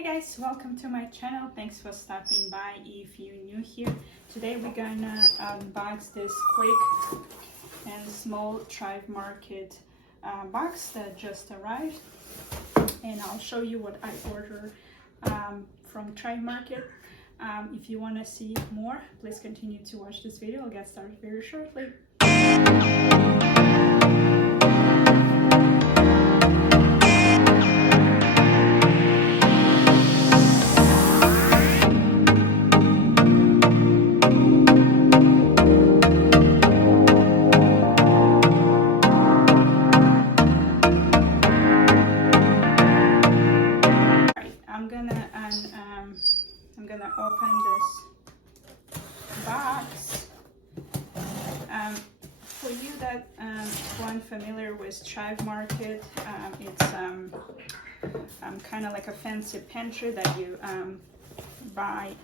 Hey guys, welcome to my channel. Thanks for stopping by if you're new here. Today we're gonna unbox this quick and small Thrive Market box that just arrived, and I'll show you what I ordered from Thrive Market. If you want to see more, please continue to watch this video. I'll get started very shortly. I'm gonna open this box. For you that aren't familiar with Thrive Market, it's kind of like a fancy pantry that you buy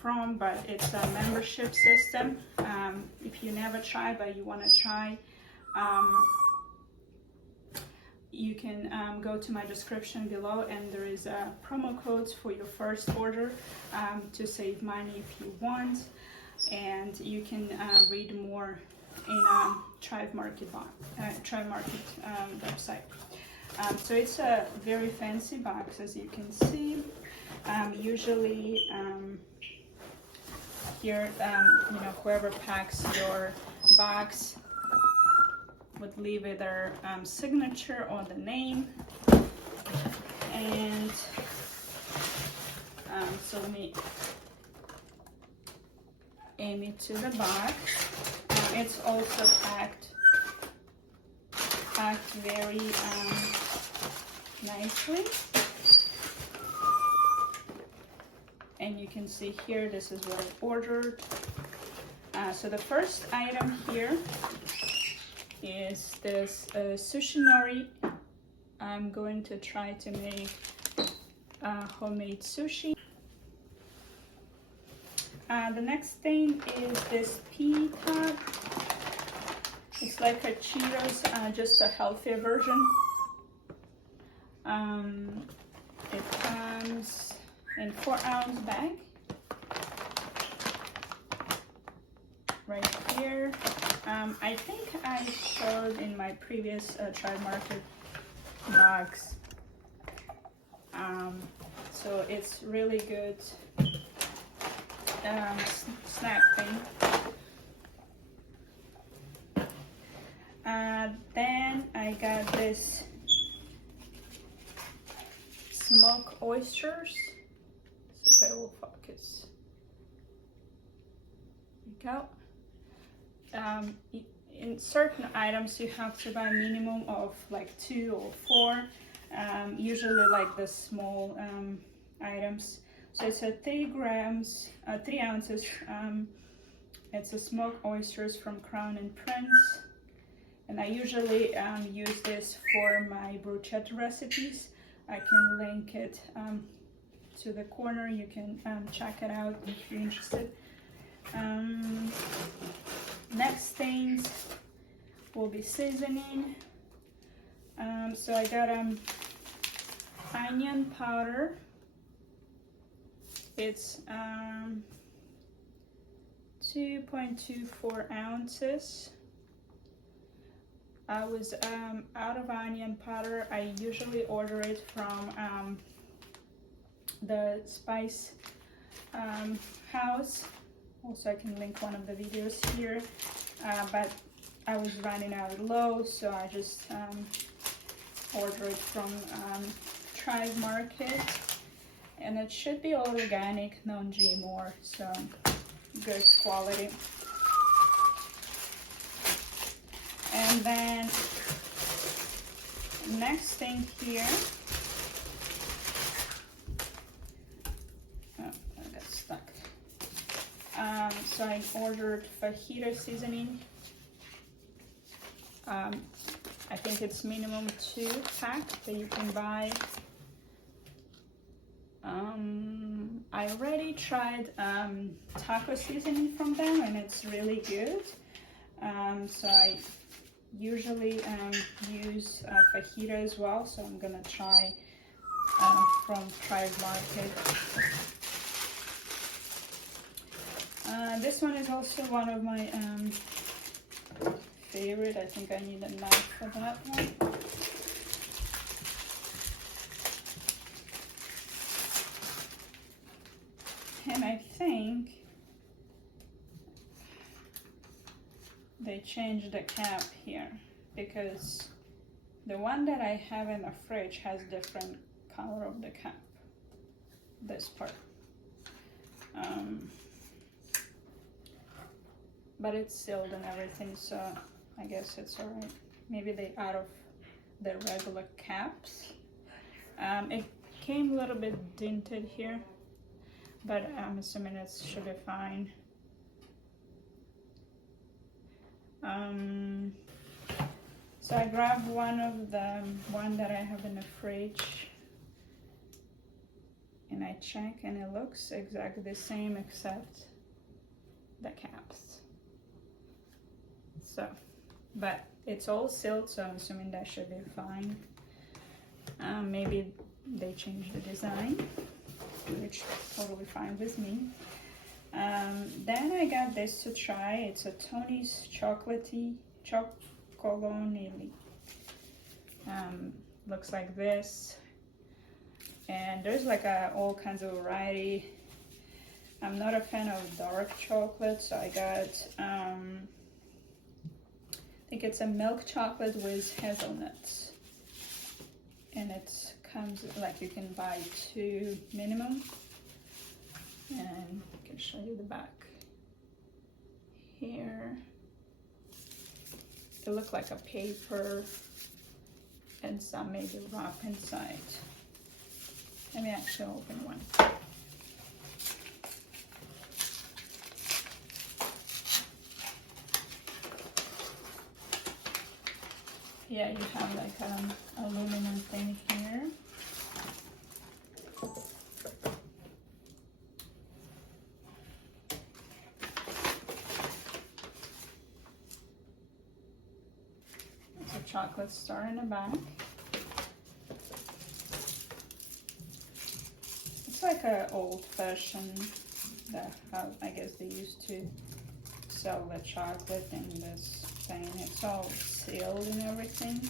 from, but it's a membership system. If you never try but you want to try, you can go to my description below, and there is promo codes for your first order to save money if you want, and you can read more in Thrive Market website. So it's a very fancy box, as you can see. Usually here, whoever packs your box would leave their signature or the name. And so let me aim it to the box. It's also packed very nicely. And you can see here, this is what I ordered. So the first item here is this sushi nori. I'm going to try to make homemade sushi. The next thing is this pita. It's like a Cheetos, just a healthier version. It comes in 4-ounce bag right here. I think I showed in my previous Thrive Market box. So it's really good snack thing. Then I got this smoked oysters. Let's see if I will focus. There we go. In certain items you have to buy a minimum of like 2 or 4, usually like the small items. So it's a 3 ounces. It's a smoked oysters from Crown and Prince, and I usually use this for my bruschetta recipes. I can link it to the corner. You can check it out if you're interested. Next things will be seasoning. So I got onion powder. It's 2.24 ounces. I was out of onion powder. I usually order it from the Spice House. Also, I can link one of the videos here, but I was running out low, so I just ordered from Thrive Market, and it should be all organic, non-GMO, so good quality. And then next thing here, I got stuck. So I ordered fajita seasoning. I think it's minimum 2 pack that you can buy. I already tried taco seasoning from them, and it's really good. So I usually use fajita as well, so I'm gonna try from Tribe Market. This one is also one of my favorite. I think I need a knife for that one. And I think they changed the cap here because the one that I have in the fridge has different color of the cap, this part. But it's sealed and everything, so I guess it's alright. Maybe they out of the regular caps. It came a little bit dented here, but I'm assuming it should be fine. So I grabbed one that I have in the fridge, and I check, and it looks exactly the same except the caps. So, but it's all sealed, so I'm assuming that should be fine. Maybe they changed the design, which is totally fine with me. Then I got this to try. It's a Tony's Chocolatey Chocolonely. Looks like this, and there's like all kinds of variety. I'm not a fan of dark chocolate, so I got I think it's a milk chocolate with hazelnuts, and it comes like you can buy 2 minimum, and I can show you the back here. It looks like a paper and some maybe wrap inside. Let me actually open one. Yeah, you have like an aluminum thing here. There's a chocolate star in the back. It's like an old-fashioned that I guess they used to sell the chocolate in this thing. It's all sealed and everything.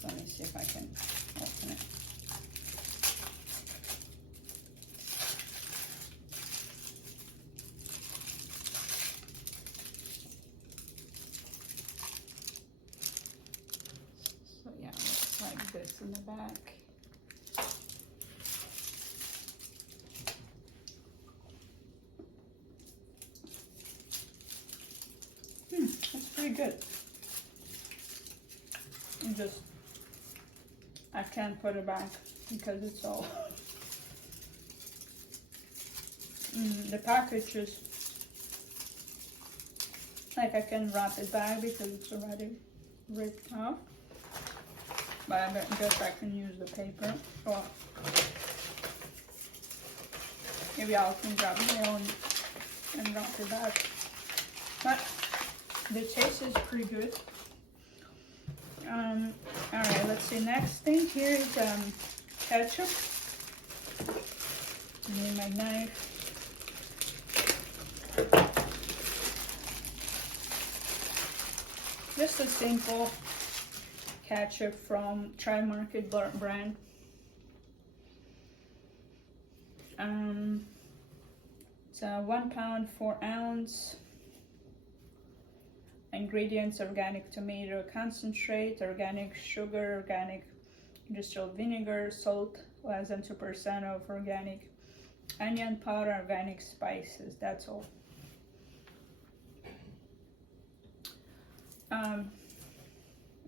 So let me see if I can open it. So yeah, it looks like this in the back. It's pretty good. I can't put it back because it's all the package is like I can wrap it back because it's already ripped off, but I guess I can use the paper, or maybe I can grab my own and wrap it back. But the taste is pretty good. Alright, let's see. Next thing here is ketchup. I need my knife. Just a simple ketchup from Tribe Market brand. It's 1 pound, 4 ounce. Ingredients: organic tomato concentrate, organic sugar, organic industrial vinegar, salt, less than 2% of organic onion powder, organic spices. That's all.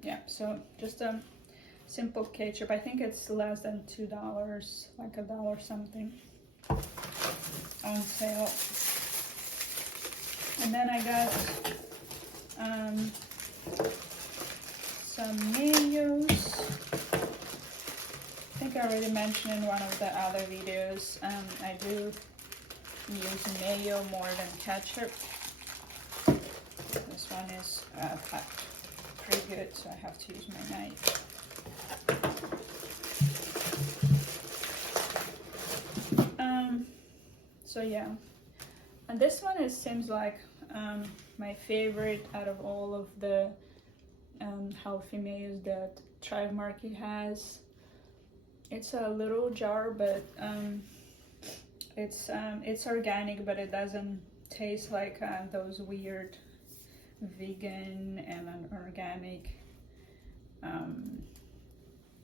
Yeah, so just a simple ketchup. I think it's less than $2, like $1 something on sale. And then I got some mayos. I think I already mentioned in one of the other videos, I do use mayo more than ketchup. This one is packed pretty good, so I have to use my knife. So yeah, and this one seems like my favorite out of all of the healthy meals that Thrive Market has. It's a little jar, but it's organic, but it doesn't taste like those weird vegan and organic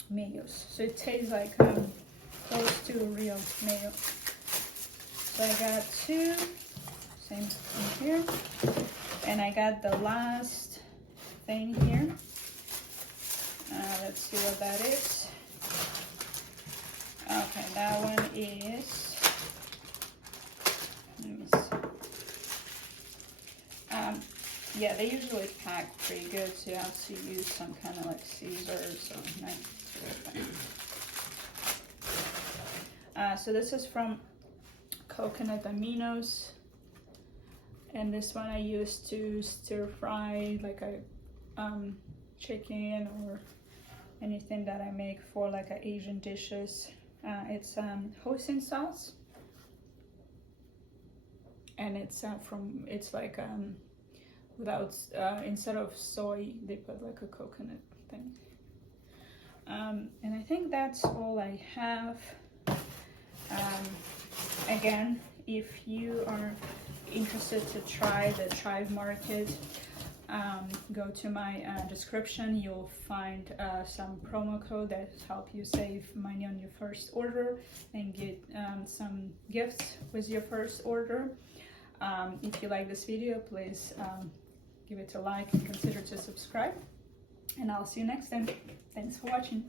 meals. So it tastes like close to a real meal. So I got two, same thing here, and I got the last thing here. Let's see what that is. Okay, that one is, let me see. Yeah, they usually pack pretty good, so you have to use some kind of like scissors or knife. So this is from Coconut Aminos, and this one I use to stir fry like a chicken or anything that I make for like a Asian dishes. It's hoisin sauce, and it's like without instead of soy they put like a coconut thing. And I think that's all I have. Again, if you are interested to try the Thrive Market, go to my description. You'll find some promo code that help you save money on your first order and get some gifts with your first order. If you like this video, please give it a like and consider to subscribe, and I'll see you next time. Thanks for watching.